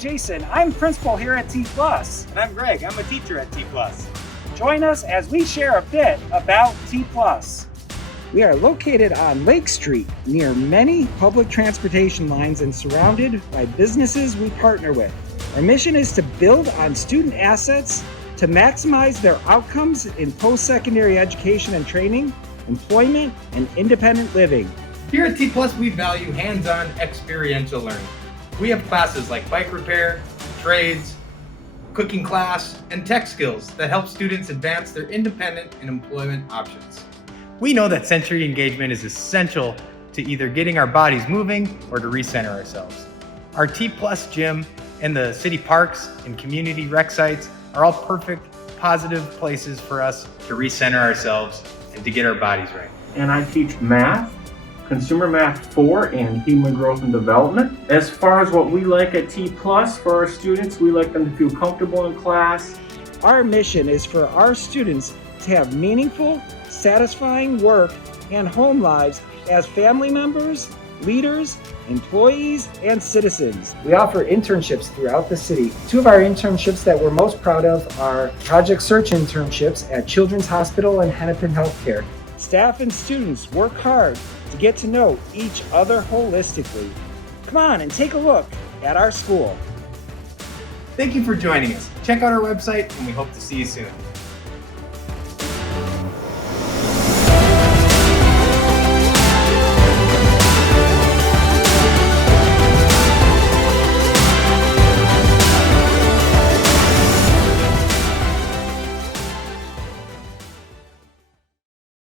Jason. I'm principal here at T+. And I'm Greg. I'm a teacher at T+. Join us as we share a bit about T+. We are located on Lake Street, near many public transportation lines and surrounded by businesses we partner with. Our mission is to build on student assets to maximize their outcomes in post-secondary education and training, employment, and independent living. Here at T+, we value hands-on experiential learning. We have classes like bike repair, trades, cooking class, and tech skills that help students advance their independent and employment options. We know that sensory engagement is essential to either getting our bodies moving or to recenter ourselves. Our T+ gym and the city parks and community rec sites are all perfect, positive places for us to recenter ourselves and to get our bodies right. And I teach math, Consumer Math 4, and Human Growth and Development. As far as what we like at T+, for our students, we like them to feel comfortable in class. Our mission is for our students to have meaningful, satisfying work and home lives as family members, leaders, employees, and citizens. We offer internships throughout the city. Two of our internships that we're most proud of are Project Search internships at Children's Hospital and Hennepin Healthcare. Staff and students work hard to get to know each other holistically. Come on and take a look at our school. Thank you for joining us. Check out our website and we hope to see you soon.